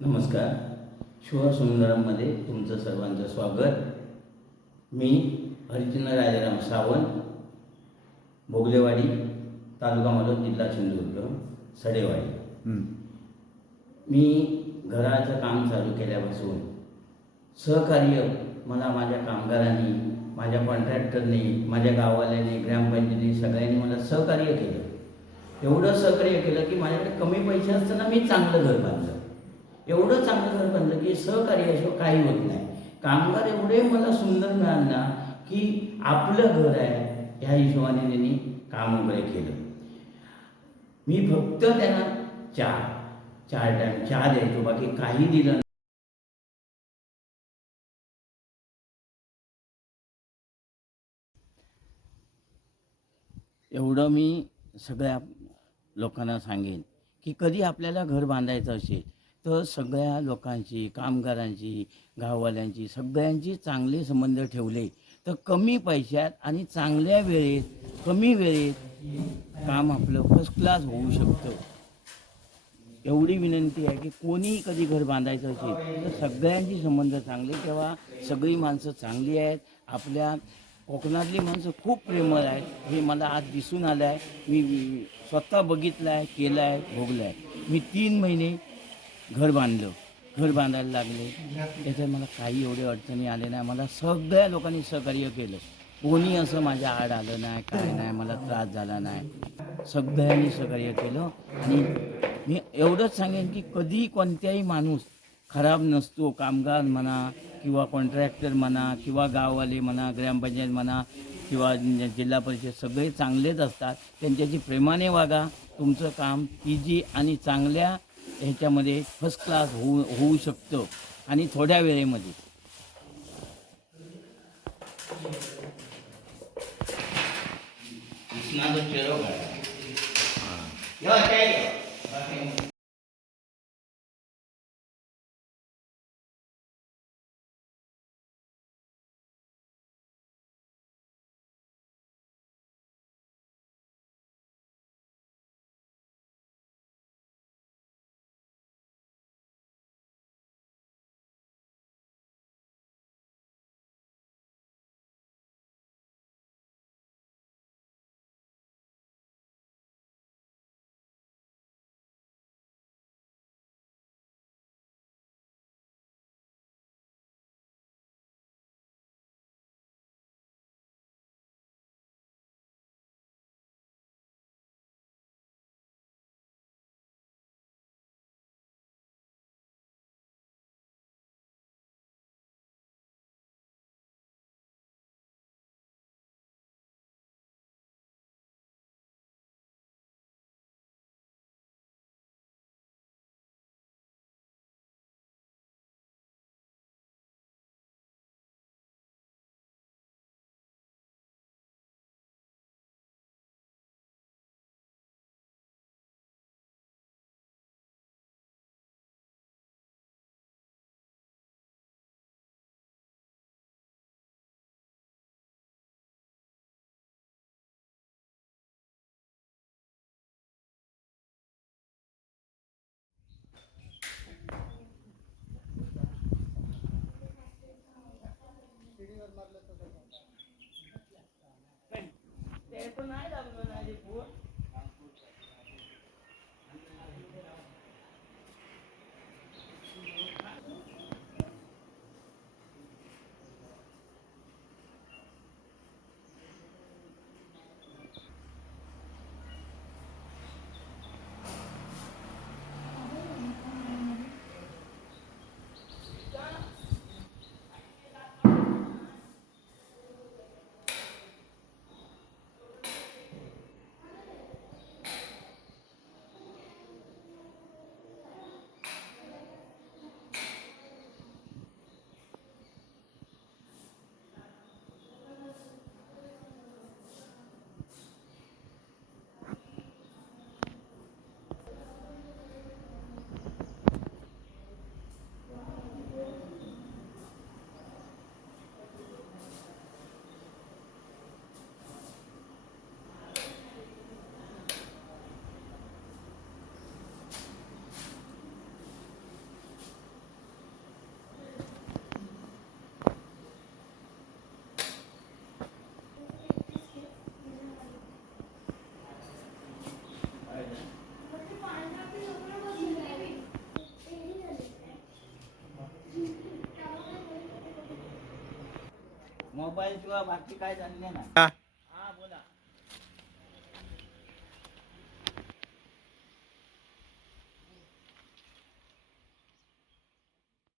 नमस्कार. शिवसुंदरममध्ये तुमचं सर्वांचं स्वागत. मी हरिचंद्र राजाराम सावंत भोगलेवाडी तालुका मालवण जिल्हा सिंधुदुर्ग सडेवाडी. मी घराचं काम चालू केल्यापासून सहकार्य मला माझ्या कामगारांनी माझ्या कॉन्ट्रॅक्टरनी माझ्या गाववाल्यांनी ग्रामपंचायतीने सगळ्यांनी मला सहकार्य केलं. एवढं सहकार्य केलं की माझ्याकडे कमी पैसे असताना मी चांगलं घर बांधलं. एवढं चांगलं घर बनलं की सहकार्याशिवाय काही होत नाही कामगार एवढे मला सुंदर मिळाला ना की आपलं घर आहे ह्या हिशोबाने त्यांनी काम वगैरे केलं मी फक्त त्यांना चहा चार टाईम चहा द्यायचो बाकी काही दिलं नाही. एवढं मी सगळ्या लोकांना सांगेन की कधी आपल्याला घर बांधायचं असेल तर सगळ्या लोकांची कामगारांची गाववाल्यांची सगळ्यांची चांगले संबंध ठेवले तर कमी पैशात आणि चांगल्या वेळेत कमी वेळेत काम आपलं फर्स्ट क्लास होऊ शकतं. एवढी विनंती आहे की कोणीही कधी घर बांधायचं असेल तर सगळ्यांची संबंध चांगले तेव्हा सगळी माणसं चांगली आहेत. आपल्या कोकणातली माणसं खूप प्रेमळ आहेत. हे मला आज दिसून आलं आहे मी मी स्वतः बघितलं आहे केलं आहे भोगलं आहे मी तीन महिने घर बांधलं. घर बांधायला लागले. त्याच्यात मला काही एवढे अडचणी आले नाही. मला सगळ्या लोकांनी सहकार्य केलं. कोणी असं माझ्या आड आलं नाही काय नाही मला त्रास झाला नाही. सगळ्यांनी सहकार्य केलं. आणि मी एवढंच सांगेन की कधी कोणत्याही माणूस खराब नसतो कामगार म्हणा किंवा कॉन्ट्रॅक्टर म्हणा किंवा गाववाले म्हणा ग्रामपंचायत म्हणा किंवा जिल्हा परिषद सगळे चांगलेच असतात. त्यांच्याशी प्रेमाने वागा. तुमचं काम इजी आणि चांगल्या ह्याच्यामध्ये फर्स्ट क्लास होऊ होऊ शकतो. आणि थोड्या वेळेमध्ये. पण ते पण नाही लागलं माझे फोन. मोबाईल शिवाय बाकी काय झाले नाही.